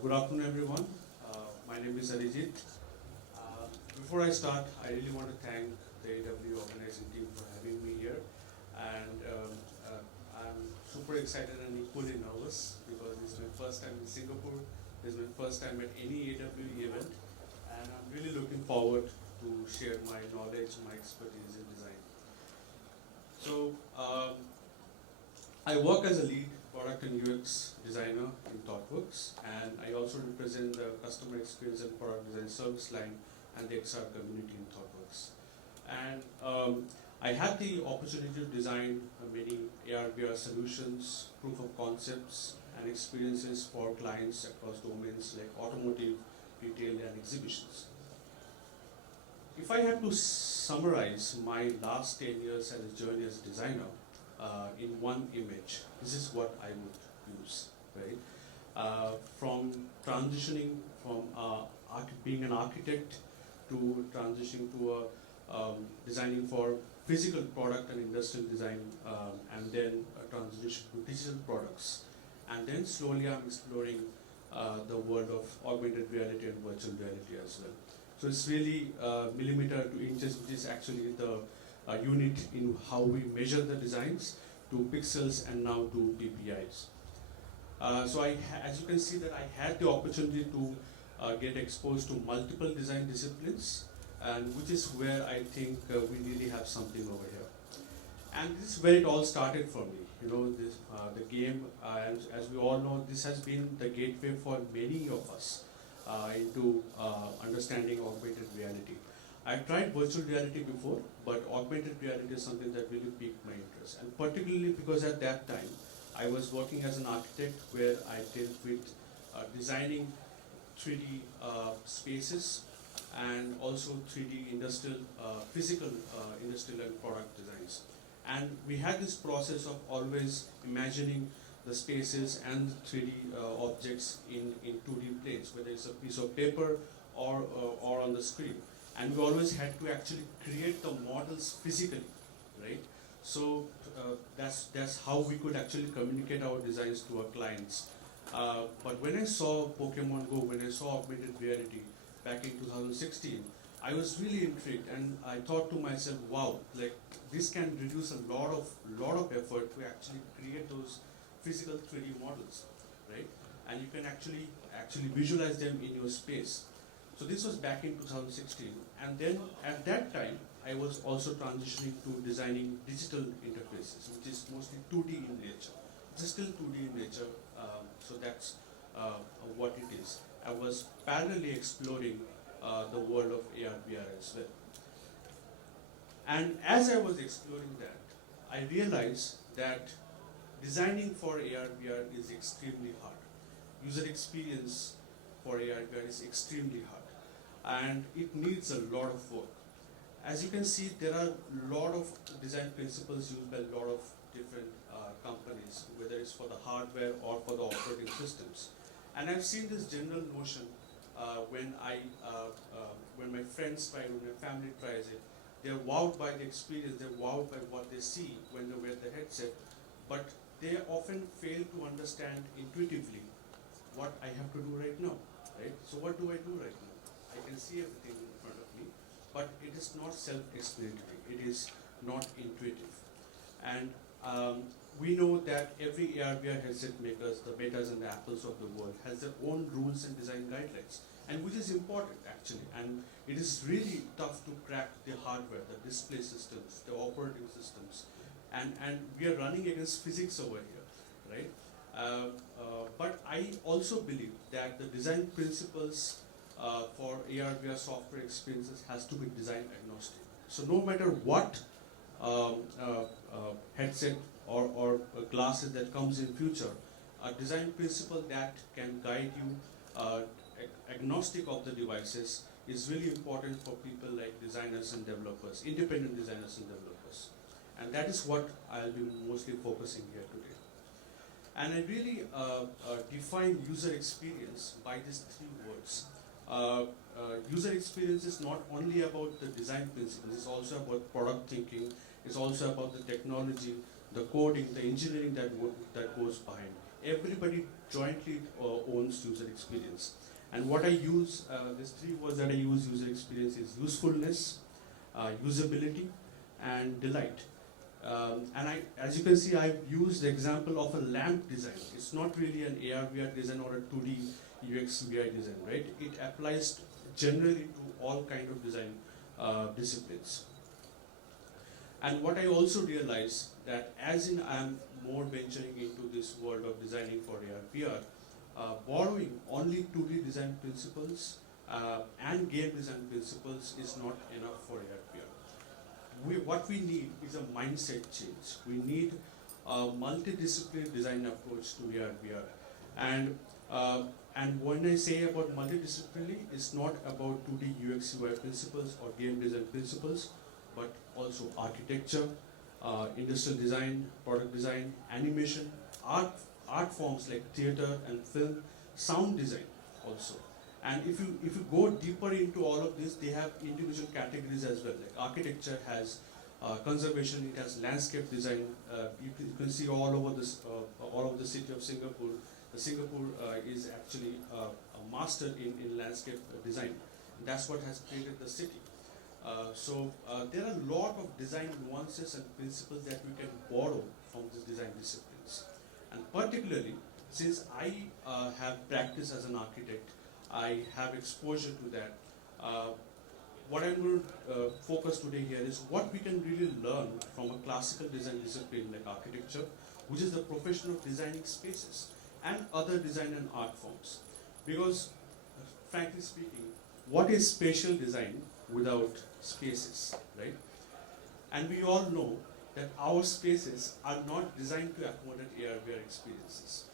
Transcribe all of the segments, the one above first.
Good afternoon, everyone. My name is Arijit. Before I start, I really want to thank the AW organizing team for having me here. And I'm super excited and equally nervous because this is my first time in Singapore. This is my first time at any AW event. And I'm really looking forward to share my knowledge, my expertise in design. So, I work as a lead product and UX designer in ThoughtWorks, and I also represent the customer experience and product design service line and the XR community in ThoughtWorks. And I had the opportunity to design many AR/VR solutions, proof of concepts, and experiences for clients across domains like automotive, retail, and exhibitions. If I had to summarize my last 10 years as a journey as a designer, in one image, this is what I would use, right? From transitioning from being an architect to transitioning to designing for physical product and industrial design, and then transition to digital products. And then slowly I'm exploring the world of augmented reality and virtual reality as well. So it's really millimeter to inches, which is actually the unit in how we measure the designs, to pixels and now to PPIs. So as you can see that I had the opportunity to get exposed to multiple design disciplines, and which is where I think we really have something over here. And this is where it all started for me. You know, the game, as we all know, this has been the gateway for many of us into understanding augmented reality. I've tried virtual reality before, but augmented reality is something that really piqued my interest. And particularly because at that time, I was working as an architect where I dealt with designing 3D spaces and also 3D industrial, physical industrial and product designs. And we had this process of always imagining the spaces and 3D objects in 2D planes, whether it's a piece of paper or on the screen. And we always had to actually create the models physically, right? So that's how we could actually communicate our designs to our clients. But when I saw Pokemon Go, when I saw augmented reality back in 2016, I was really intrigued, and I thought to myself, wow, like this can reduce a lot of effort to actually create those physical 3D models, right? And you can actually visualize them in your space. So this was back in 2016, and then at that time, I was also transitioning to designing digital interfaces, which is mostly 2D in nature. It's still 2D in nature, so that's what it is. I was parallelly exploring the world of AR/VR as well. And as I was exploring that, I realized that designing for AR/VR is extremely hard. User experience for AR/VR is extremely hard, and it needs a lot of work. As you can see, there are a lot of design principles used by a lot of different companies, whether it's for the hardware or for the operating systems. And I've seen this general notion when my friends try it, when my family tries it. They're wowed by the experience, they're wowed by what they see when they wear the headset, but they often fail to understand intuitively what I have to do right now, right? So what do I do right now? I can see everything in front of me, but it is not self-explanatory, it is not intuitive. And we know that every AR/VR headset makers, the Metas and the Apples of the world, has their own rules and design guidelines, and which is important actually. And it is really tough to crack the hardware, the display systems, the operating systems, and we are running against physics over here, right? But I also believe that the design principles for AR/VR software experiences has to be design agnostic. So no matter what headset or glasses that comes in future, a design principle that can guide you agnostic of the devices is really important for people like designers and developers, independent designers and developers. And that is what I'll be mostly focusing here today. And I really define user experience by these three words. User experience is not only about the design principles, it's also about product thinking, it's also about the technology, the coding, the engineering that goes behind. Everybody jointly owns user experience. And what I use, these three words that I use user experience is usefulness, usability, and delight. As you can see, I've used the example of a lamp design. It's not really an AR/VR design or a 2D UX/UI design, right? It applies generally to all kind of design disciplines. And what I also realized that as I'm more venturing into this world of designing for AR/VR, borrowing only 2D design principles and game design principles is not enough for AR/VR. What we need is a mindset change. We need a multidisciplinary design approach to AR/VR. And when I say about multidisciplinary, it's not about 2D UX/UI principles or game design principles, but also architecture, industrial design, product design, animation, art forms like theater and film, sound design also. And if you go deeper into all of this, they have individual categories as well. Like architecture has conservation, it has landscape design. You can see all over the city of Singapore. Singapore is actually a master in landscape design. That's what has created the city. So there are a lot of design nuances and principles that we can borrow from these design disciplines. And particularly, since I have practiced as an architect, I have exposure to that. What I'm going to focus today here is what we can really learn from a classical design discipline like architecture, which is the profession of designing spaces, and other design and art forms. Because, frankly speaking, what is spatial design without spaces, right? And we all know that our spaces are not designed to accommodate AR/VR experiences.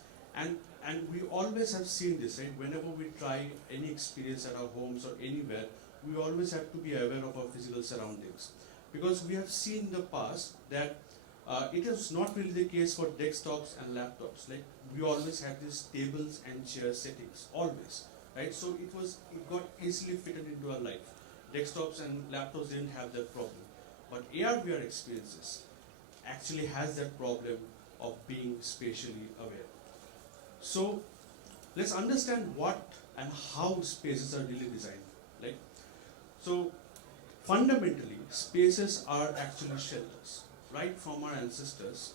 And we always have seen this, right? Whenever we try any experience at our homes or anywhere, we always have to be aware of our physical surroundings. Because we have seen in the past that it is not really the case for desktops and laptops. Like we always had these tables and chair settings, always, right? So it got easily fitted into our life. Desktops and laptops didn't have that problem. But AR/VR experiences actually has that problem of being spatially aware. So let's understand what and how spaces are really designed. Like, so fundamentally, spaces are actually shelters. Right from our ancestors,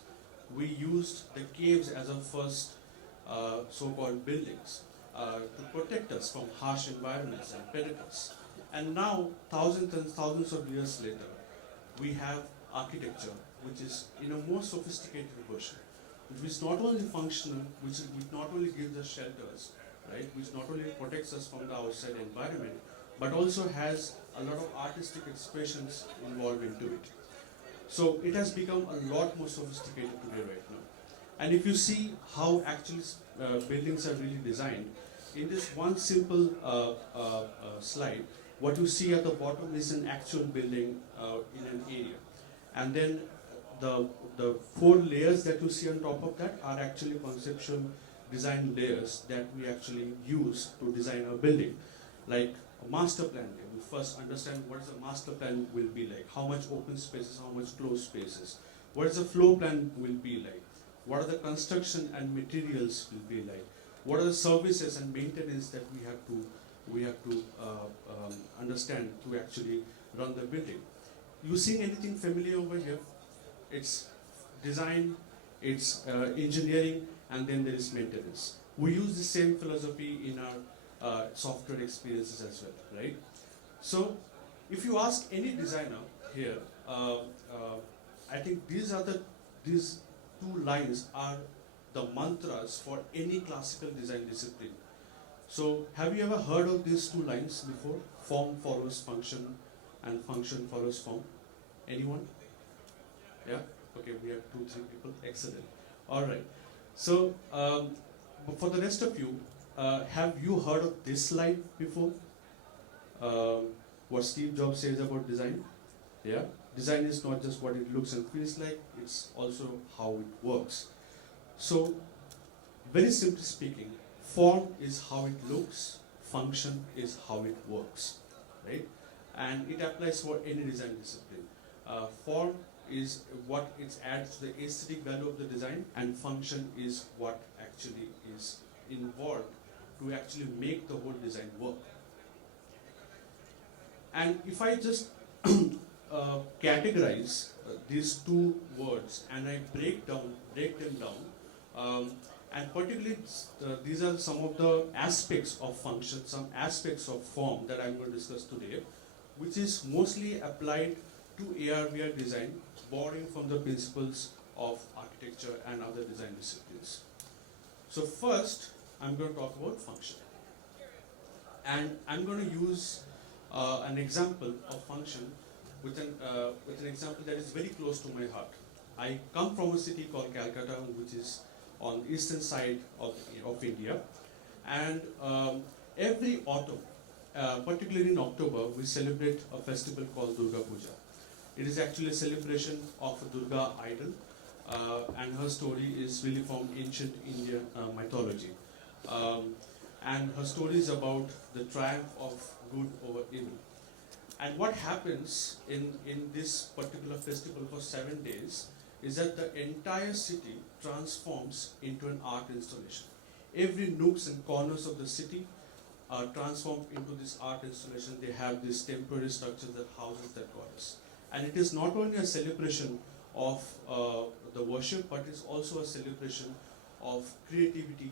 we used the caves as our first so-called buildings to protect us from harsh environments and predators. And now, thousands and thousands of years later, we have architecture, which is in a more sophisticated version, which is not only functional, which not only gives us shelters, right, which not only protects us from the outside environment, but also has a lot of artistic expressions involved into it. So it has become a lot more sophisticated today right now. And if you see how actually buildings are really designed, in this one simple slide, what you see at the bottom is an actual building in an area. And then the 4 layers that you see on top of that are actually conceptual design layers that we actually use to design a building. Like a master plan layer. We first understand what is a master plan will be like, how much open spaces, how much closed spaces, what is the floor plan will be like, what are the construction and materials will be like, what are the services and maintenance that we have to understand to actually run the building. You seeing anything familiar over here? It's design, it's engineering, and then there is maintenance. We use the same philosophy in our software experiences as well, right? So, if you ask any designer here, I think these 2 lines are the mantras for any classical design discipline. So, have you ever heard of these 2 lines before? Form follows function, and function follows form. Anyone? Yeah? Okay, we have 2-3 people. Excellent. All right. So, for the rest of you, have you heard of this slide before? What Steve Jobs says about design? Yeah? Design is not just what it looks and feels like, it's also how it works. So, very simply speaking, form is how it looks, function is how it works, right? And it applies for any design discipline. Form is what it adds to the aesthetic value of the design, and function is what actually is involved to actually make the whole design work. And if I just categorize these two words and I break them down, and particularly these are some of the aspects of function, some aspects of form that I'm going to discuss today, which is mostly applied to AR/VR design, borrowing from the principles of architecture and other design disciplines. So first, I'm going to talk about function. And I'm going to use an example of function with an example that is very close to my heart. I come from a city called Calcutta, which is on the eastern side of India. And every autumn, particularly in October, we celebrate a festival called Durga Puja. It is actually a celebration of a Durga idol, and her story is really from ancient Indian mythology. And her story is about the triumph of good over evil. And what happens in this particular festival for 7 days is that the entire city transforms into an art installation. Every nooks and corners of the city are transformed into this art installation. They have this temporary structure that houses that goddess. And it is not only a celebration of the worship, but it's also a celebration of creativity,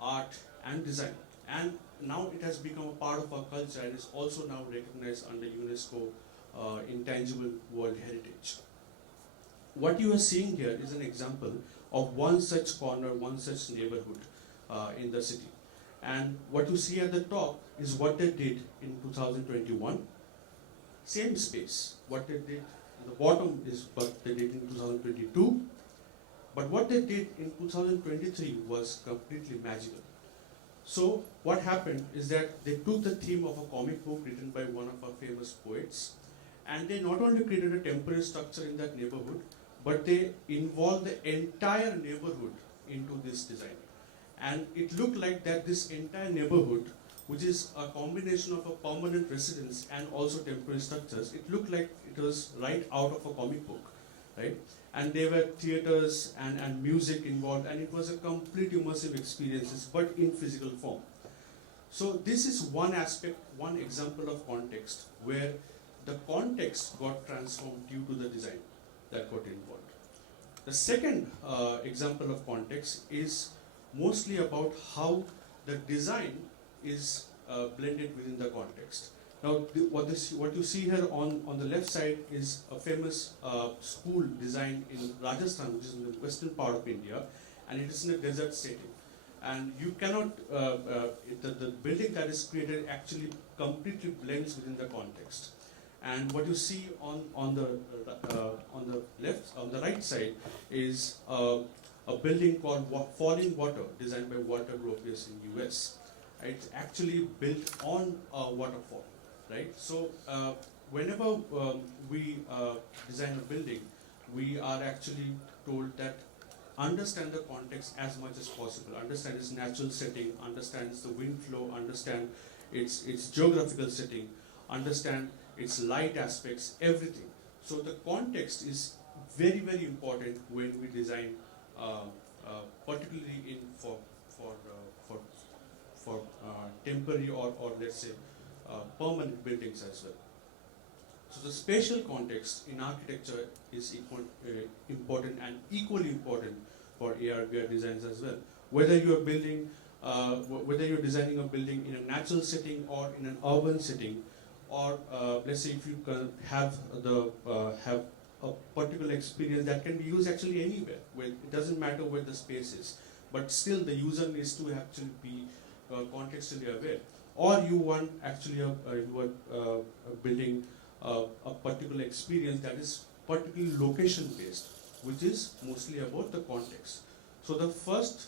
art, and design. And now it has become a part of our culture and is also now recognized under UNESCO Intangible World Heritage. What you are seeing here is an example of one such corner, one such neighborhood in the city. And what you see at the top is what they did in 2021. Same space. What they did at the bottom is what they did in 2022. But what they did in 2023 was completely magical. So what happened is that they took the theme of a comic book written by one of our famous poets, and they not only created a temporary structure in that neighborhood, but they involved the entire neighborhood into this design. And it looked like that this entire neighborhood, which is a combination of a permanent residence and also temporary structures, it looked like it was right out of a comic book, right? And there were theaters and music involved, and it was a complete immersive experience, but in physical form. So this is one aspect, one example of context, where the context got transformed due to the design that got involved. The second example of context is mostly about how the design is blended within the context. Now, what you see here on the left side is a famous school design in Rajasthan, which is in the western part of India, and it is in a desert setting. And you cannot, the building that is created actually completely blends within the context. And what you see on the left, on the right side, is a building called Falling Water, designed by Walter Gropius in US. It's actually built on a waterfall. Right? So whenever we design a building, we are actually told that understand the context as much as possible, understand its natural setting, understand the wind flow, understand its geographical setting, understand its light aspects, everything. So the context is very, very important when we design, particularly for temporary or let's say permanent buildings as well. So the spatial context in architecture is important and equally important for AR/VR designs as well. Whether you are building, whether you're designing a building in a natural setting or in an urban setting, or let's say if you can have have a particular experience that can be used actually anywhere. Where it doesn't matter where the space is, but still the user needs to actually be contextually aware. Or you want actually building a particular experience that is particularly location based, which is mostly about the context. So the first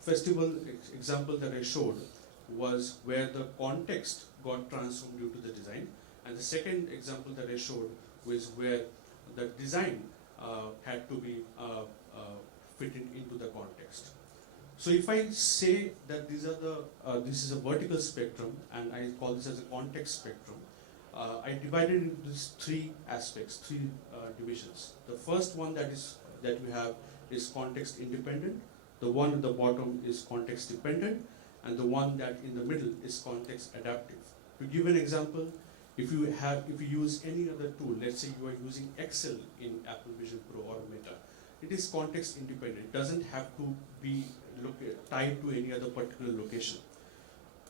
festival example that I showed was where the context got transformed due to the design, and the second example that I showed was where the design had to be fitted into the context. So if I say that this is a vertical spectrum, and I call this as a context spectrum, I divided into these three aspects, three divisions. The first one that we have is context independent. The one at the bottom is context dependent, and the one that in the middle is context adaptive. To give an example, if you use any other tool, let's say you are using Excel in Apple Vision Pro or Meta, it is context independent. It doesn't have to be tied to any other particular location.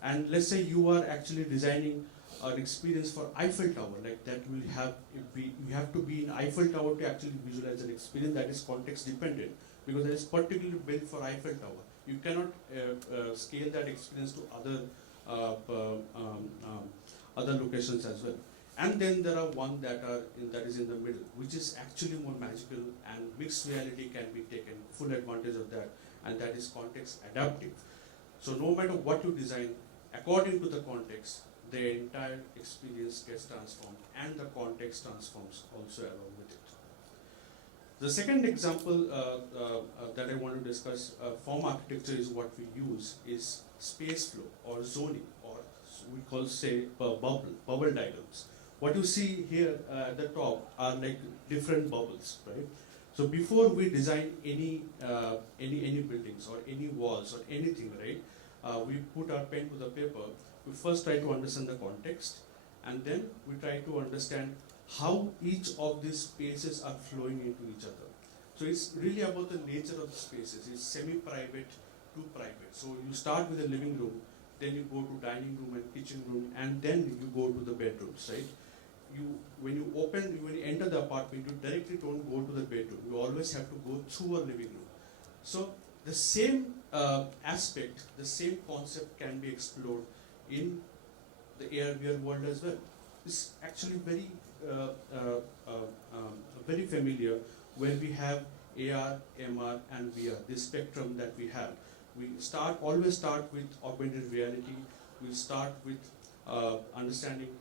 And let's say you are actually designing an experience for Eiffel Tower, like that will have, you have to be in Eiffel Tower to actually visualize an experience that is context dependent, because that is particularly built for Eiffel Tower. You cannot scale that experience to other locations as well. And then there are one that is in the middle, which is actually more magical, and mixed reality can be taken full advantage of that, and that is context adaptive. So no matter what you design, according to the context, the entire experience gets transformed, and the context transforms also along with it. The second example that I want to discuss, form architecture, is what we use is space flow or zoning, or we call, say, bubble diagrams. What you see here at the top are like different bubbles, right? So before we design any buildings or any walls or anything, right? We put our pen to the paper. We first try to understand the context, and then we try to understand how each of these spaces are flowing into each other. So it's really about the nature of the spaces. It's semi-private to private. So you start with a living room, then you go to dining room and kitchen room, and then you go to the bedrooms, right? When you enter the apartment, you directly don't go to the bedroom. You always have to go through a living room. So the same aspect, the same concept can be explored in the AR/VR world as well. It's actually very familiar, where we have AR, MR, and VR, this spectrum that we have. We always start with augmented reality. We start with understanding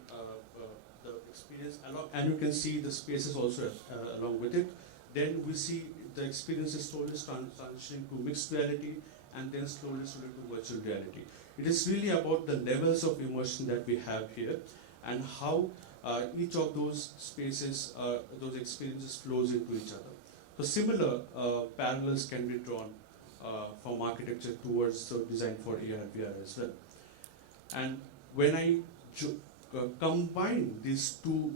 the experience, and you can see the spaces also along with it. Then we see the experiences slowly transitioning to mixed reality, and then slowly to virtual reality. It is really about the levels of immersion that we have here, and how each of those spaces, those experiences flows into each other. So similar parallels can be drawn from architecture towards the design for AR/VR as well. And when I combine these two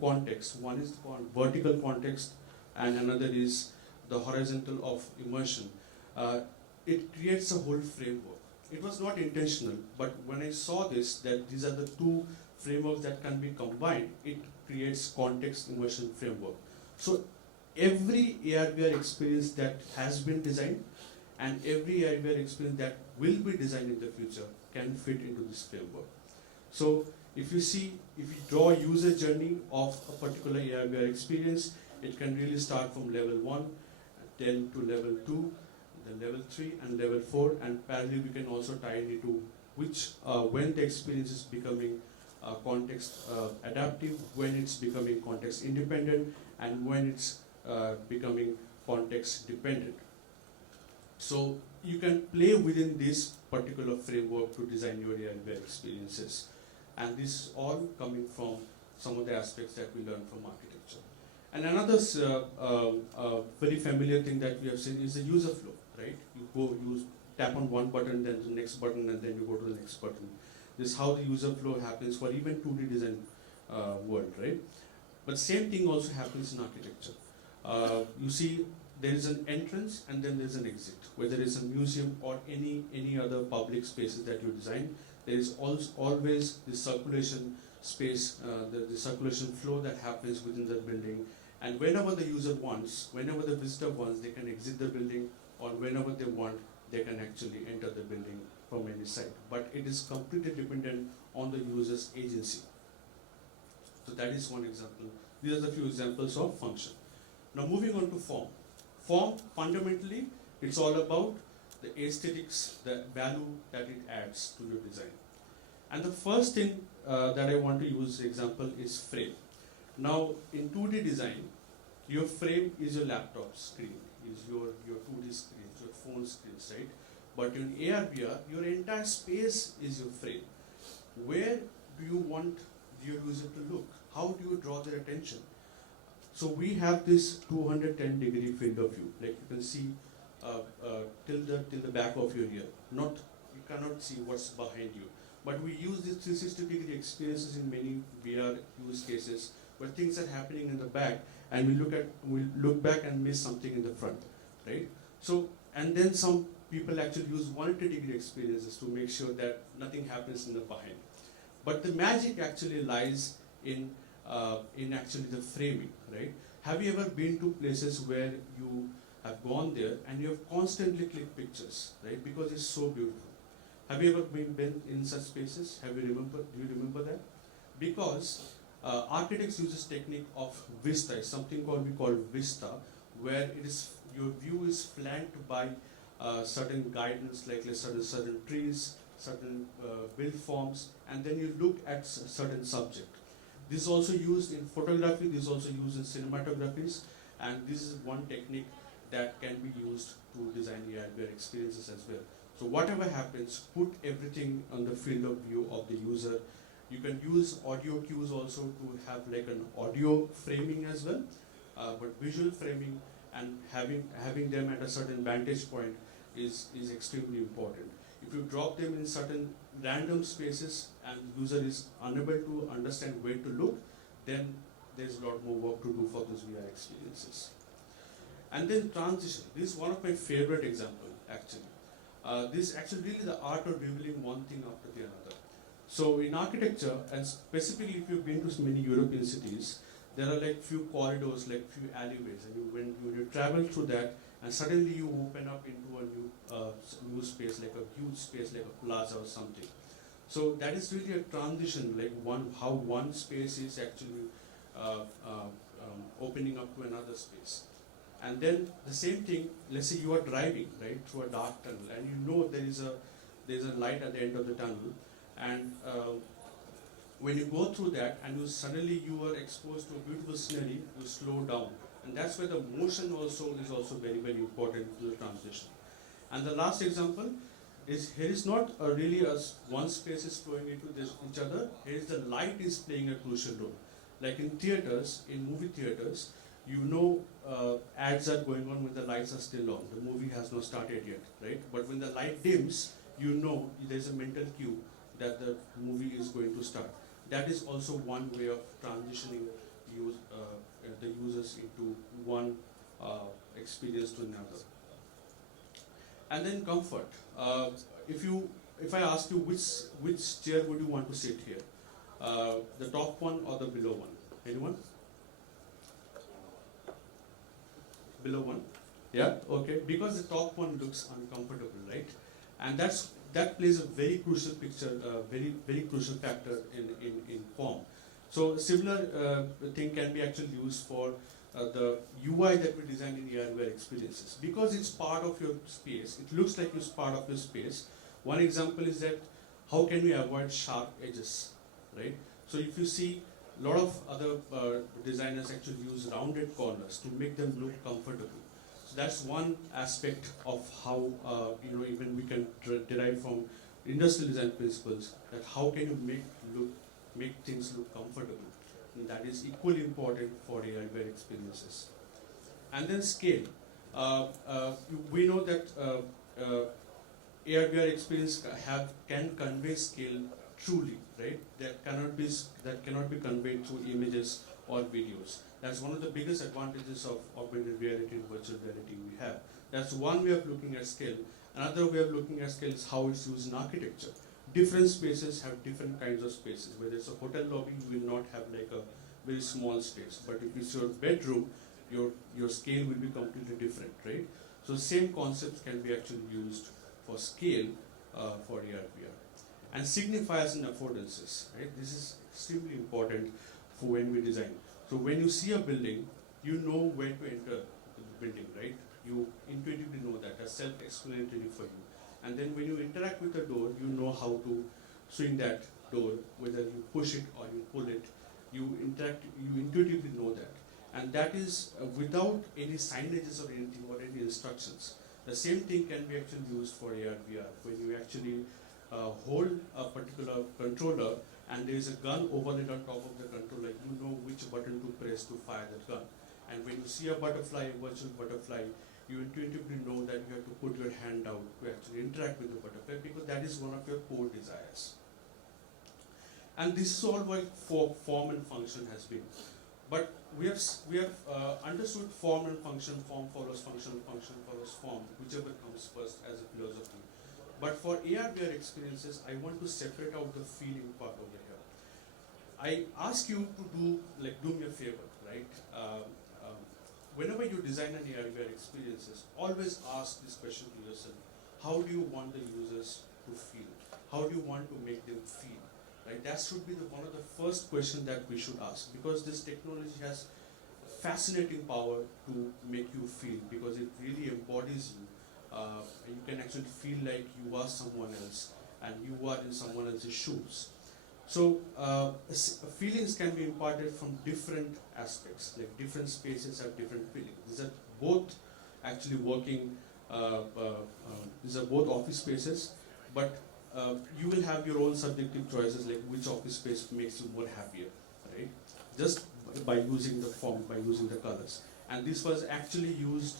contexts, one is the vertical context and another is the horizontal of immersion, it creates a whole framework. It was not intentional, but when I saw this, that these are the two frameworks that can be combined, it creates context immersion framework. So every AR/VR experience that has been designed and every AR/VR experience that will be designed in the future can fit into this framework. So if you draw a user journey of a particular AR/VR experience, it can really start from level 1, then to level 2, then level 3 and level 4, and parallelly we can also tie it into when the experience is becoming context adaptive, when it's becoming context independent, and when it's becoming context dependent. So you can play within this particular framework to design your AR/VR experiences, and this is all coming from some of the aspects that we learned from architecture. And another very familiar thing that we have seen is the user flow, right? You tap on one button, then the next button, and then you go to the next button. This is how the user flow happens for even 2D design world, right? But same thing also happens in architecture. You see, there is an entrance and then there is an exit. Whether it's a museum or any other public spaces that you design, there is always the circulation space, the circulation flow that happens within the building. And whenever the user wants, whenever the visitor wants, they can exit the building, or whenever they want, they can actually enter the building from any site. But it is completely dependent on the user's agency. So that is one example. These are the few examples of function. Now moving on to form. Form, fundamentally, it's all about the aesthetics, the value that it adds to your design. And the first thing that I want to use example is frame. Now in 2D design, your frame is your laptop screen, is your 2D screens, your phone screens, right? But in AR/VR, your entire space is your frame. where do you want your user to look? How do you draw their attention? So we have this 210-degree field of view, like you can see till the back of your ear. Not you cannot see what's behind you, but we use these 360-degree experiences in many VR use cases where things are happening in the back, and we look back and miss something in the front, right? So and then some people actually use 180-degree experiences to make sure that nothing happens in the behind. But the magic actually lies in actually the framing, right? Have you ever been to places where you have gone there and you have constantly clicked pictures, right? Because it's so beautiful. Have you ever been in such spaces? Do you remember that? Because architects use this technique of vista, something we call vista, where it is your view is flanked by certain guidance, like certain trees, certain build forms, and then you look at certain subject. This is also used in photography, this is also used in cinematographies, and this is one technique that can be used to design AR/VR experiences as well. So whatever happens, put everything on the field of view of the user. You can use audio cues also to have like an audio framing as well, but visual framing and having them at a certain vantage point is extremely important. If you drop them in certain random spaces and user is unable to understand where to look, then there's a lot more work to do for those VR experiences. And then transition. This is one of my favorite examples, actually. This is actually really the art of revealing one thing after the another. So in architecture, and specifically if you've been to many European cities, there are like few corridors, like few alleyways, and when you travel through that, and suddenly you open up into a new space, like a huge space, like a plaza or something. So that is really a transition, like how one space is actually opening up to another space. And then the same thing, let's say you are driving right through a dark tunnel, and you know there's a light at the end of the tunnel, and when you go through that and suddenly you are exposed to a beautiful scenery, you slow down. And that's where the motion also is very, very important to the transition. And the last example is here is not really one space is flowing into each other. Here is the light is playing a crucial role. Like in theaters, in movie theaters, you know ads are going on when the lights are still on. The movie has not started yet, right? But when the light dims, you know there's a mental cue that the movie is going to start. That is also one way of transitioning the users into one experience to another. And then comfort. If I ask you which chair would you want to sit here, the top one or the below one? Anyone? Below one? Yeah. Okay. Because the top one looks uncomfortable, right? And that plays a very crucial very crucial factor in form. So similar thing can be actually used for the UI that we design in AR/VR experiences. Because it's part of your space, it looks like it's part of your space. One example is that how can we avoid sharp edges, right? So if you see a lot of other designers actually use rounded corners to make them look comfortable. So that's one aspect of how even we can derive from industrial design principles, that how can you make things look comfortable. And that is equally important for AR/VR experiences. And then scale. We know that AR/VR experience can convey scale truly, right? That cannot be conveyed through images or videos. That's one of the biggest advantages of augmented reality and virtual reality we have. That's one way of looking at scale. Another way of looking at scale is how it's used in architecture. Different spaces have different kinds of spaces. Whether it's a hotel lobby, you will not have like a very small space. But if it's your bedroom, your scale will be completely different, right? So same concepts can be actually used for scale for AR/VR. And signifiers and affordances, right? This is extremely important for when we design. So when you see a building, you know where to enter the building, right? You intuitively know that. That's self-explanatory for you. And then when you interact with the door, you know how to swing that door, whether you push it or you pull it. You intuitively know that. And that is without any signages or anything or any instructions. The same thing can be actually used for AR/VR when you actually hold a particular controller and there is a gun overlaid on top of the controller, you know which button to press to fire that gun. And when you see a butterfly, a virtual butterfly, you intuitively know that you have to put your hand out to actually interact with the butterfly, because that is one of your core desires. And this is all what form and function has been. But we have understood form and function, form follows function, function follows form, whichever comes first as a philosophy. But for AR/VR experiences, I want to separate out the feeling part over here. I ask you to do me a favor, right? Whenever you design an AR/VR experiences, always ask this question to yourself: how do you want the users to feel? How do you want to make them feel? Right? That should be one of the first questions that we should ask, because this technology has fascinating power to make you feel, because it really embodies you. You can actually feel like you are someone else and you are in someone else's shoes. So feelings can be imparted from different aspects, like different spaces have different feelings. These are both actually working, these are both office spaces, but you will have your own subjective choices, like which office space makes you more happier, right? Just by using the font, by using the colors. And this was actually used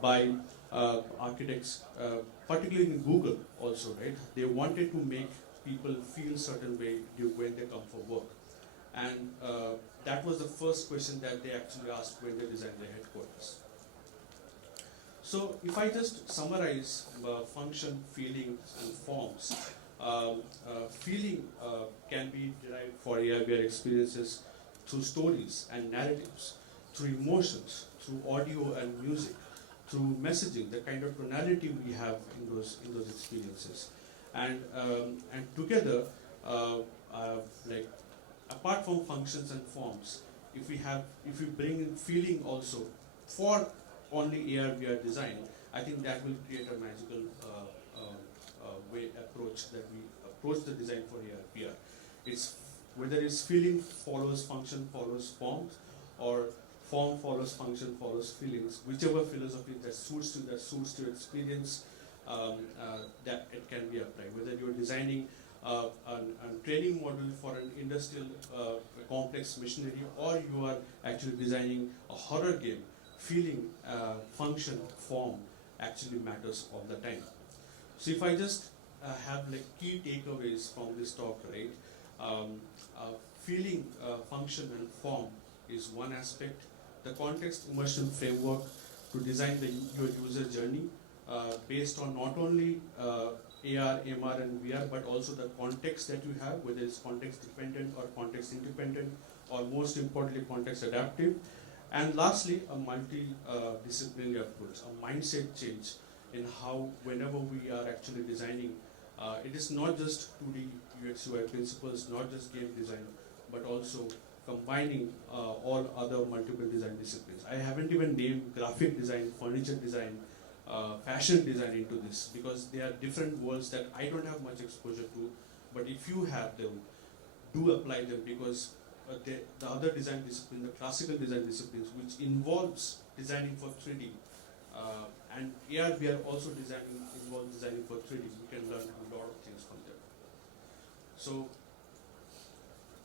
by architects, particularly in Google also, right? They wanted to make people feel certain way when they come for work. And that was the first question that they actually asked when they designed their headquarters. So if I just summarize function, feelings, and forms, feeling can be derived for AR/VR experiences through stories and narratives, through emotions, through audio and music, through messaging, the kind of tonality we have in those experiences, and together, like apart from functions and forms, if we bring in feeling also for only AR/VR design, I think that will create a magical approach that we approach the design for AR/VR. It's whether it's feeling follows function follows forms, or form follows function follows feelings, whichever philosophy that suits your experience, that it can be applied. Whether you're designing a training model for an industrial complex machinery, or you are actually designing a horror game, feeling, function, form actually matters all the time. So if I just have like key takeaways from this talk, right? Feeling, function, and form is one aspect. The context immersion framework to design your user journey based on not only AR, MR, and VR, but also the context that you have, whether it's context dependent or context independent, or most importantly, context adaptive. And lastly, a multi-disciplinary approach, a mindset change in how, whenever we are actually designing, it is not just 2D UX UI principles, not just game design, but also combining all other multiple design disciplines. I haven't even named graphic design, furniture design, fashion design into this, because they are different worlds that I don't have much exposure to, but if you have them, do apply them, because the other design discipline, the classical design disciplines, which involves designing for 3D, and AR/VR also involves designing for 3D. We can learn a lot of things from them. So,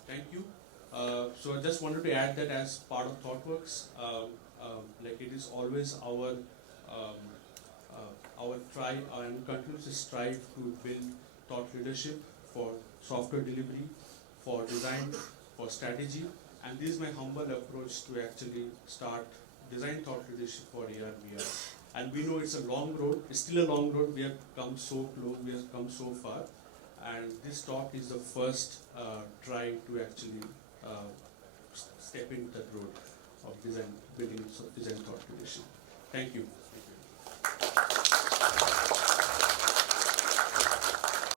thank you. So I just wanted to add that as part of ThoughtWorks, like it is always our try and continuously strive to build thought leadership for software delivery, for design, for strategy, and this is my humble approach to actually start design thought leadership for AR/VR. And we know it's a long road, it's still a long road, we have come so close, we have come so far, and this talk is the first try to actually step into that road of building design thought leadership. Thank you.